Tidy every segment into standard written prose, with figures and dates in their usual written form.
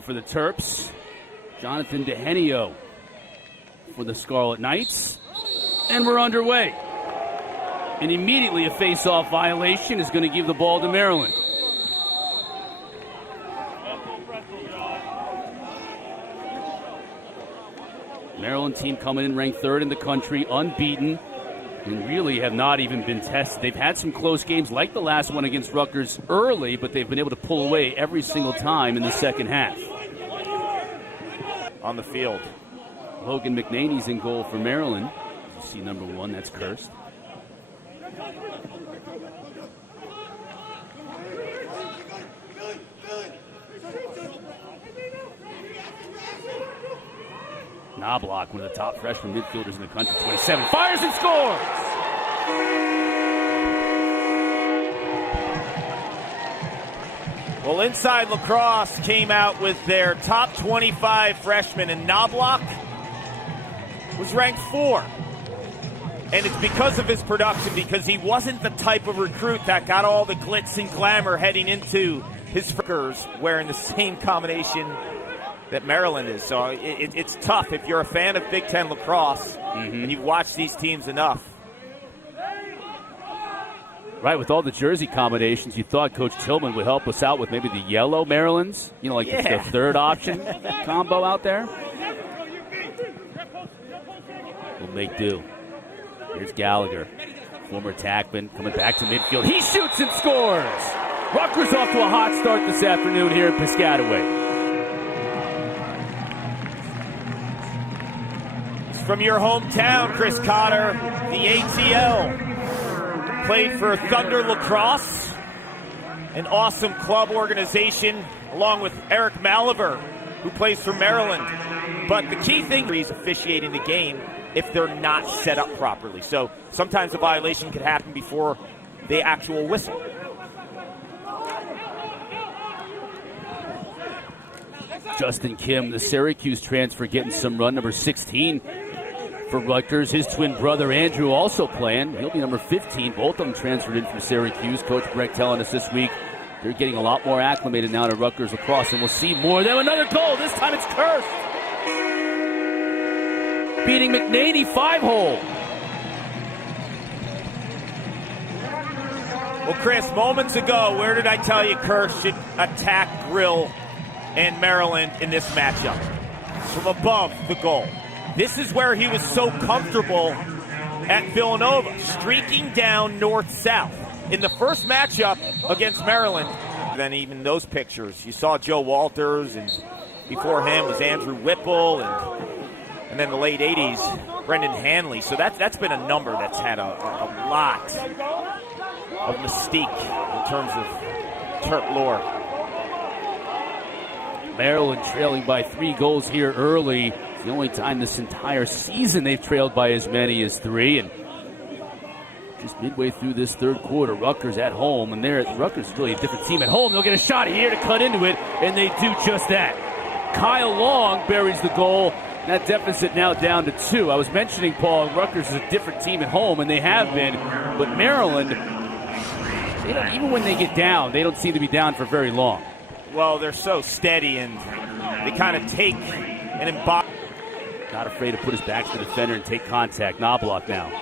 For the Terps, Jonathan DeHenio for the Scarlet Knights. And we're underway. And immediately a face-off violation is going to give the ball to Maryland. Maryland team coming in ranked third in the country, unbeaten, and really have not even been tested. They've had some close games like the last one against Rutgers early, but they've been able to pull away every single time in the second half. On the field, Logan McNaney's in goal for Maryland. You see number 1, that's Kirst. Knobloch, one of the top freshman midfielders in the country, 27, fires and scores! Well, Inside Lacrosse came out with their top 25 freshmen, and Knobloch was ranked 4. And it's because of his production, because he wasn't the type of recruit that got all the glitz and glamour heading into his Rutgers wearing the same combination that Maryland is. So it's tough if you're a fan of Big Ten lacrosse and you've watched these teams enough. Right, with all the jersey combinations, you thought Coach Tillman would help us out with maybe the yellow Marylands, the third option combo out there. We'll make do. Here's Gallagher, former attackman, coming back to midfield. He shoots and scores! Rutgers off to a hot start this afternoon here in Piscataway. From your hometown, Chris Cotter, the ATL. Played for Thunder Lacrosse, an awesome club organization, along with Eric Maliver, who plays for Maryland. But the key thing is officiating the game if they're not set up properly. So sometimes a violation could happen before the actual whistle. Justin Kim, the Syracuse transfer, getting some run, number 16 for Rutgers. His twin brother Andrew also playing. He'll be number 15. Both of them transferred in from Syracuse. Coach Breck telling us this week they're getting a lot more acclimated now to Rutgers lacrosse, and we'll see more. Then another goal. This time it's Kirst, beating McNaney 5-hole. Well, Chris, moments ago, where did I tell you Kirst should attack Grill and Maryland in this matchup? From above the goal. This is where he was so comfortable at Villanova, streaking down north-south. In the first matchup against Maryland, then even those pictures, you saw Joe Walters, and before him was Andrew Whipple, and then the late 80s, Brendan Hanley. So that's been a number that's had a lot of mystique in terms of Terp lore. Maryland trailing by 3 goals here early. It's the only time this entire season they've trailed by as many as 3. And just midway through this third quarter, Rutgers at home. And Rutgers is really a different team at home. They'll get a shot here to cut into it, and they do just that. Kyle Long buries the goal. That deficit now down to 2. I was mentioning, Paul, Rutgers is a different team at home, and they have been. But Maryland, even when they get down, they don't seem to be down for very long. Well, they're so steady, and they kind of take and embody. Not afraid to put his back to the defender and take contact. Knobloch now.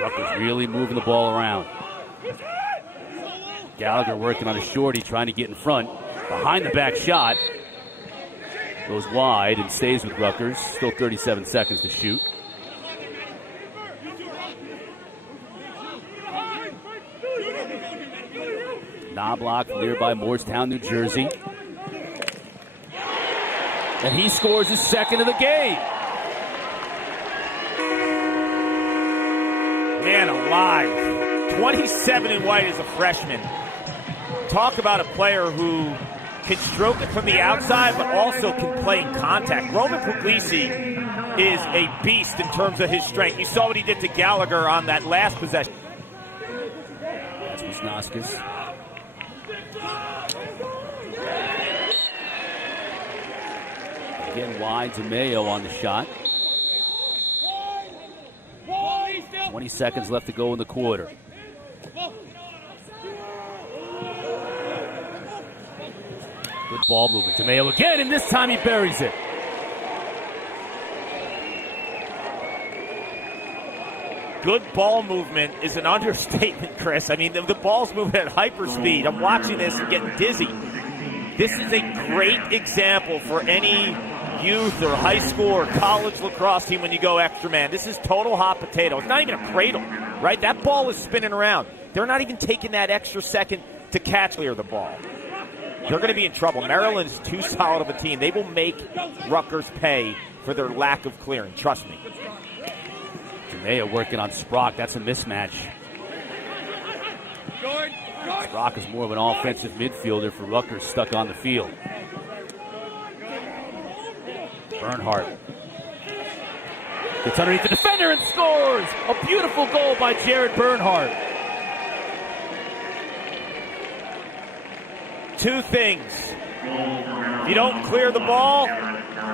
Rutgers really moving the ball around. Gallagher working on a shorty, trying to get in front. Behind the back shot. Goes wide and stays with Rutgers. Still 37 seconds to shoot. Knobloch from nearby Moorestown, New Jersey. And he scores his second of the game. Man alive. 27 in white as a freshman. Talk about a player who can stroke it from the outside, but also can play in contact. Roman Puglisi is a beast in terms of his strength. You saw what he did to Gallagher on that last possession. That's Wisnauskas. Again, wide to Mayo on the shot. 20 seconds left to go in the quarter. Good ball movement. DeMeo again, and this time he buries it. Good ball movement is an understatement, Chris. I mean, the ball's moving at hyperspeed. I'm watching this and getting dizzy. This is a great example for any youth or high school or college lacrosse team when you go extra man. This is total hot potato. It's not even a cradle, right? That ball is spinning around. They're not even taking that extra second to catch clear the ball. They're going to be in trouble. Maryland is too solid of a team. They will make Rutgers pay for their lack of clearing. Trust me. DeMeo working on Sprock. That's a mismatch. Sprock is more of an offensive midfielder for Rutgers, stuck on the field. Bernhardt gets underneath the defender and scores! A beautiful goal by Jared Bernhardt. Two things. If you don't clear the ball,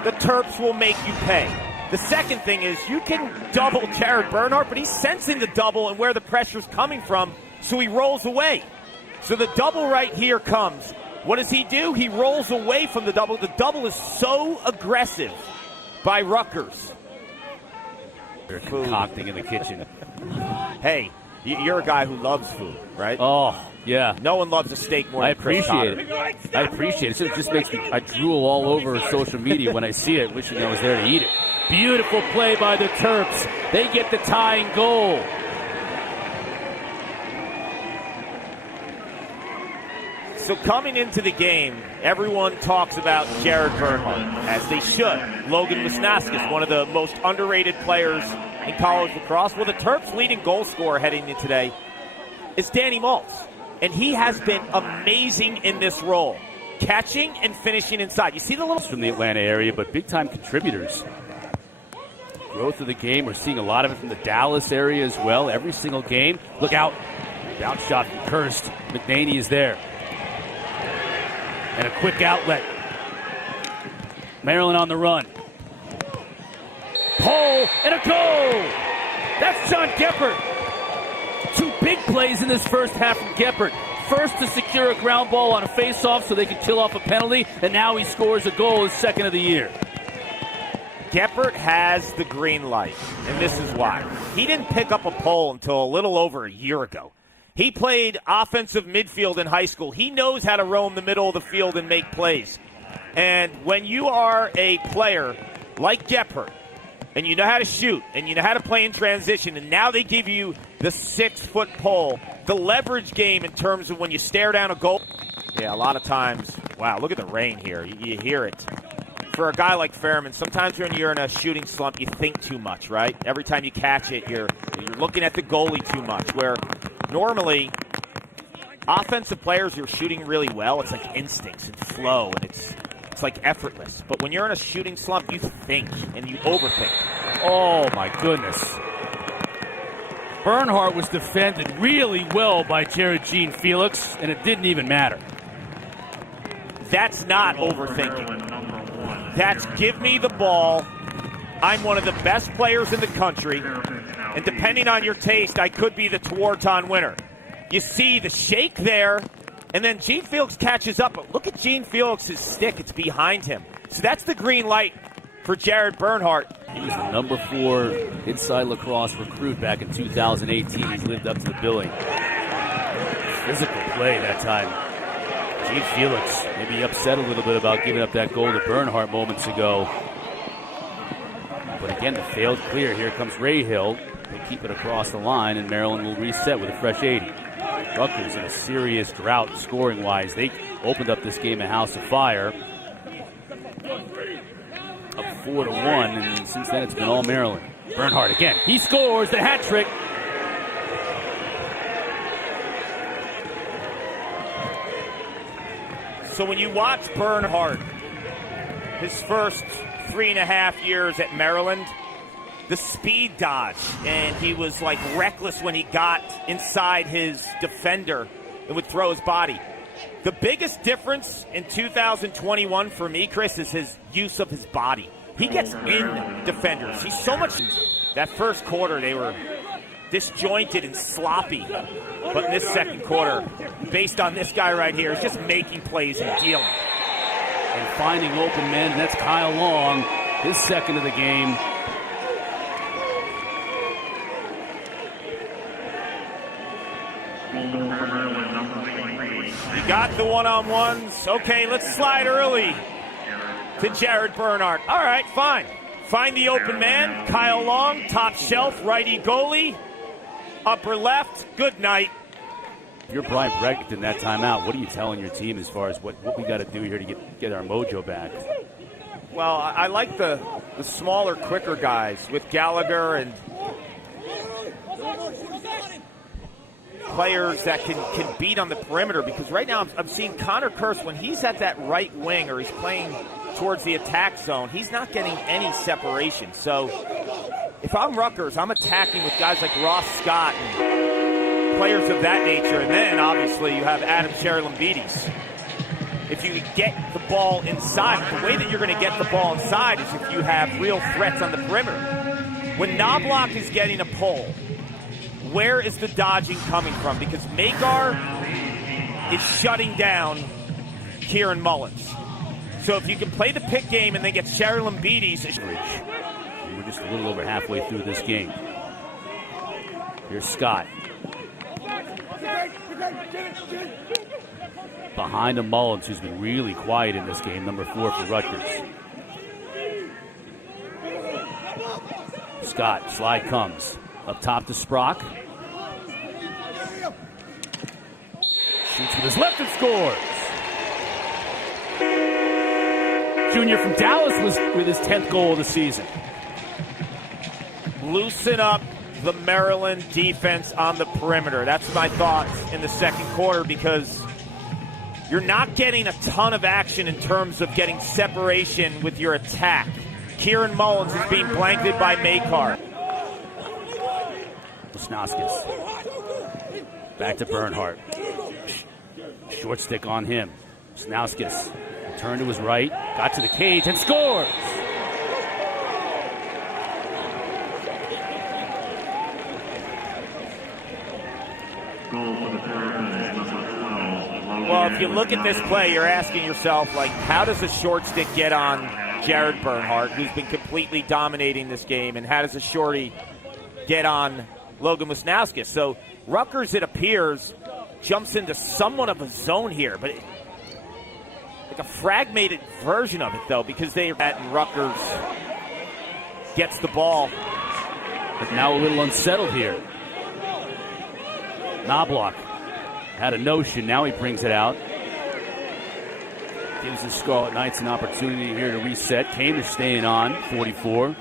the Terps will make you pay. The second thing is you can double Jared Bernhardt, but he's sensing the double and where the pressure's coming from, so he rolls away. So the double right here comes. What does he do? He rolls away from the double. The double is so aggressive by Rutgers. They're concocting in the kitchen. Hey, you're a guy who loves food, right? Oh, yeah. No one loves a steak more than Chris Cotter. I appreciate it. It just makes me, I drool all over social media when I see it, wishing I was there to eat it. Beautiful play by the Terps. They get the tying goal. So coming into the game, everyone talks about Jared Bernhardt, as they should. Logan Wisnauskas, one of the most underrated players in college lacrosse. Well, the Terps' leading goal scorer heading into today is Danny Maltz, and he has been amazing in this role, catching and finishing inside. You see the little... From the Atlanta area, but big-time contributors. Growth of the game, we're seeing a lot of it from the Dallas area as well. Every single game. Look out. Bounce shot from Kirst. McNaney is there. And a quick outlet. Maryland on the run. Pull and a goal! That's John Geppert. Two big plays in this first half from Geppert. First to secure a ground ball on a face-off so they could kill off a penalty, and now he scores a goal, his second of the year. Geppert has the green light, and this is why. He didn't pick up a pole until a little over a year ago. He played offensive midfield in high school. He knows how to roam the middle of the field and make plays. And when you are a player like Geppert, and you know how to shoot, and you know how to play in transition, and now they give you the 6-foot pole, the leverage game in terms of when you stare down a goal. Yeah, a lot of times, wow, look at the rain here. You hear it. For a guy like Fairman, sometimes when you're in a shooting slump, you think too much, right? Every time you catch it, you're looking at the goalie too much, where normally offensive players are shooting really well. It's like instincts and flow, and it's like effortless. But when you're in a shooting slump, you think and you overthink. Oh, my goodness. Bernhardt was defended really well by Jared Jean Felix, and it didn't even matter. That's not overthinking. That's give me the ball. I'm one of the best players in the country, and depending on your taste, I could be the Tewaaraton winner. You see the shake there, and then Jean Felix catches up, but look at Jean Felix's stick. It's behind him. So that's the green light for Jared Bernhardt. He was the number 4 inside lacrosse recruit back in 2018. He's lived up to the billing. Physical play that time. Jean Felix maybe upset a little bit about giving up that goal to Bernhardt moments ago. But again, the failed clear. Here comes Ray Hill. They keep it across the line, and Maryland will reset with a fresh 80. Rutgers in a serious drought scoring-wise. They opened up this game a house of fire. Up 4-1, and since then it's been all Maryland. Bernhardt again. He scores the hat trick. So when you watch Bernhardt, his first 3.5 years at Maryland, the speed dodge, and he was like reckless when he got inside his defender and would throw his body. The biggest difference in 2021 for me, Chris, is his use of his body. He gets in defenders. He's so much. That first quarter, they were disjointed and sloppy. But in this second quarter, based on this guy right here, is just making plays and dealing. and finding open men. And that's Kyle Long, his second of the game. You got the one-on-ones. Okay, let's slide early to Jared Bernhardt. All right, fine. Find the open man. Kyle Long, top shelf, righty goalie. Upper left, good night. If you're Brian Breckett in that timeout, what are you telling your team as far as what we got to do here to get our mojo back? Well, I like the smaller, quicker guys with Gallagher and players that can beat on the perimeter, because right now I'm seeing Connor Kurse, when he's at that right wing or he's playing towards the attack zone, he's not getting any separation. So if I'm Rutgers, I'm attacking with guys like Ross Scott and players of that nature. And then obviously you have Adam Sherilambides. If you get the ball inside, the way that you're going to get the ball inside is if you have real threats on the perimeter. When Knobloch is getting a pull, where is the dodging coming from? Because Makar is shutting down Kieran Mullins. So if you can play the pick game and then get Sherilambides. We're just a little over halfway through this game. Here's Scott. Behind him, Mullins, who's been really quiet in this game, number 4 for Rutgers. Scott, slide comes. Up top to Sprock. Shoots with his left and scores. Junior from Dallas was with his 10th goal of the season. Loosen up the Maryland defense on the perimeter. That's my thoughts in the second quarter, because you're not getting a ton of action in terms of getting separation with your attack. Kieran Mullins is being blanketed by Makar. Snauskis. Back to Bernhardt. Short stick on him. Snauskis. Turned to his right. Got to the cage and scores! Well, if you look at this play, you're asking yourself, like, how does a short stick get on Jared Bernhardt, who's been completely dominating this game, and how does a shorty get on Logan Wisnauskas? So Rutgers, it appears, jumps into somewhat of a zone here, but like a fragmented version of it, though, because they are at, and Rutgers gets the ball. But now a little unsettled here. Knobloch had a notion, now he brings it out. Gives the Scarlet Knights an opportunity here to reset. Kamish staying on, 44.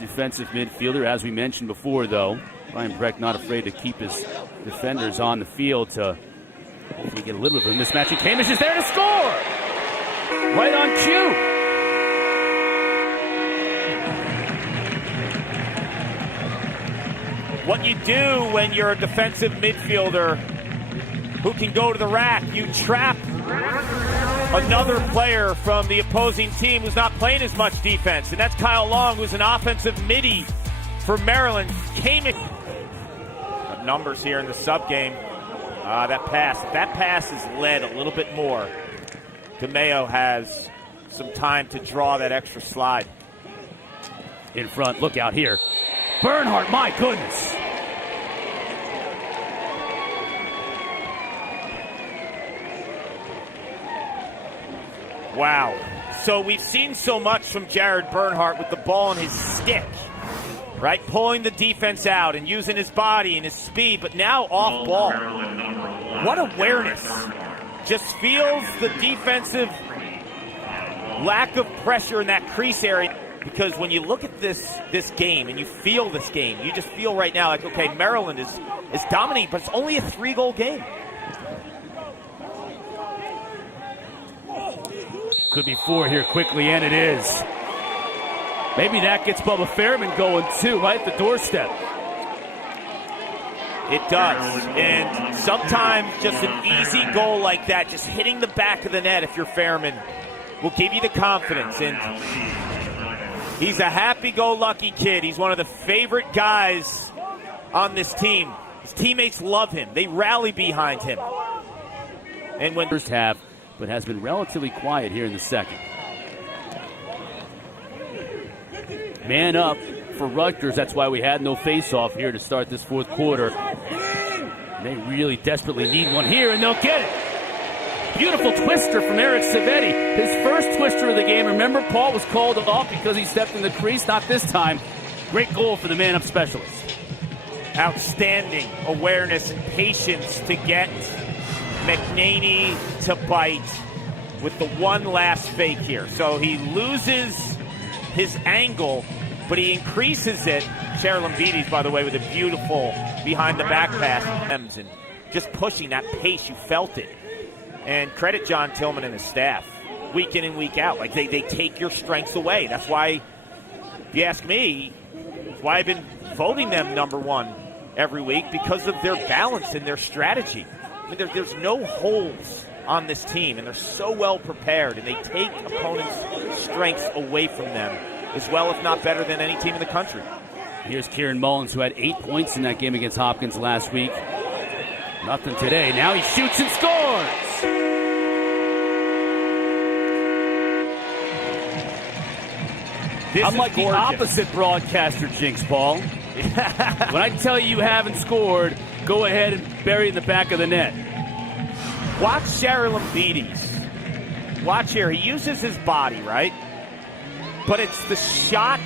Defensive midfielder, as we mentioned before, though. Brian Breck not afraid to keep his defenders on the field to hopefully get a little bit of a mismatch. And Kamish is there to score! Right on cue. What you do when you're a defensive midfielder who can go to the rack, you trap another player from the opposing team who's not playing as much defense, and that's Kyle Long, who's an offensive midi for Maryland. Numbers here in the sub game. That pass is led a little bit more. DeMeo has some time to draw that extra slide. In front, look out here. Bernhardt, my goodness. Wow. So we've seen so much from Jared Bernhardt with the ball in his stick, right? Pulling the defense out and using his body and his speed, but now off ball. What awareness. Just feels the defensive lack of pressure in that crease area. Because when you look at this game and you feel this game, you just feel right now like, okay, Maryland is dominating, but it's only a 3-goal game. Could be 4 here quickly, and it is. Maybe that gets Bubba Fairman going too, right at the doorstep. It does. And sometimes just an easy goal like that, just hitting the back of the net if you're Fairman, will give you the confidence. And he's a happy-go-lucky kid. He's one of the favorite guys on this team. His teammates love him. They rally behind him. And when first half, but has been relatively quiet here in the second. Man up for Rutgers. That's why we had no face-off here to start this fourth quarter. They really desperately need one here, and they'll get it. Beautiful twister from Eric Savetti. His first twister of the game. Remember, Paul was called off because he stepped in the crease. Not this time. Great goal for the man-up specialist. Outstanding awareness and patience to get McNaney to bite with the one last fake here. So he loses his angle, but he increases it. Sherilyn Beatties, by the way, with a beautiful behind-the-back pass. And just pushing that pace, you felt it. And credit John Tillman and his staff, week in and week out. Like, they take your strengths away. That's why, if you ask me, that's why I've been voting them number one every week, because of their balance and their strategy. I mean, there's no holes on this team, and they're so well prepared, and they take opponents' strengths away from them as well, if not better than any team in the country. Here's Kieran Mullins, who had 8 points in that game against Hopkins last week. Nothing today. Now he shoots and scores! I'm like the opposite broadcaster, Jinx, Paul. When I tell you haven't scored, go ahead and bury it in the back of the net. Watch Sherilyn Beatties. Watch here. He uses his body, right? But it's the shot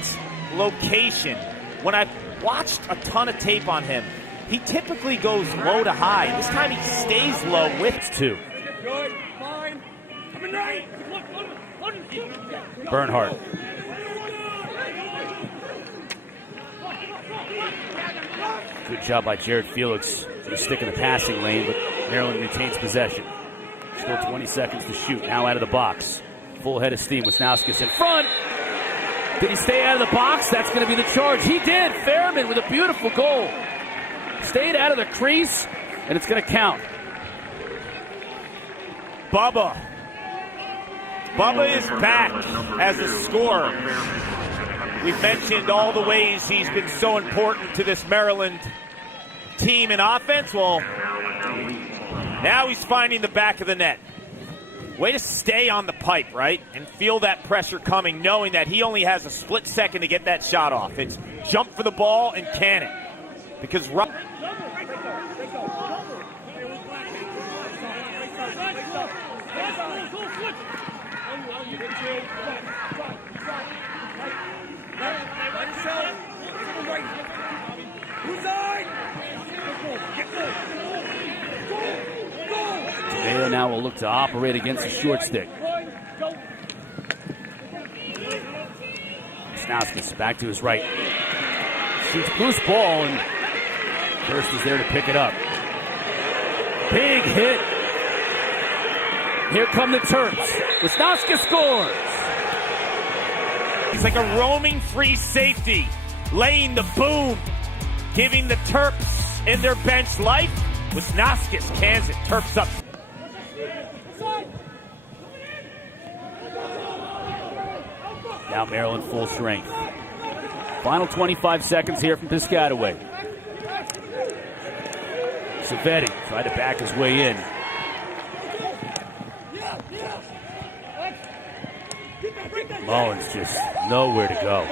location. When I've watched a ton of tape on him, he typically goes low to high. This time he stays low with two. Good, fine. Coming right. Bernhardt. Good job by Jared Felix to stick in the passing lane, but Maryland retains possession. Still 20 seconds to shoot. Now out of the box. Full head of steam. Wisnauskas in front. Did he stay out of the box? That's going to be the charge. He did. Fairman with a beautiful goal. Stayed out of the crease, and it's going to count. Bubba is back as a scorer. We've mentioned all the ways he's been so important to this Maryland team in offense. Well, now he's finding the back of the net. Way to stay on the pipe, right? And feel that pressure coming, knowing that he only has a split second to get that shot off. It's jump for the ball and can it. Because Tadeo now will look to operate against the short stick. Wisnauskas back to his right. Shoots loose ball, and Hurst is there to pick it up. Big hit. Here come the Terps. Wisnauskas scores. He's like a roaming free safety, laying the boom, giving the Terps and their bench life. Wisnauskas cans it. Terps up. Now Maryland full strength. Final 25 seconds here from Piscataway. Savetti tried to back his way in. Mullins just nowhere to go.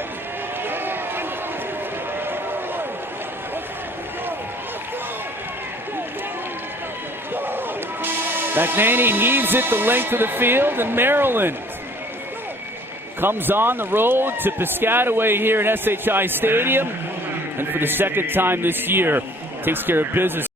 McNaney heaves it the length of the field, and Maryland comes on the road to Piscataway here in SHI Stadium, and for the second time this year takes care of business.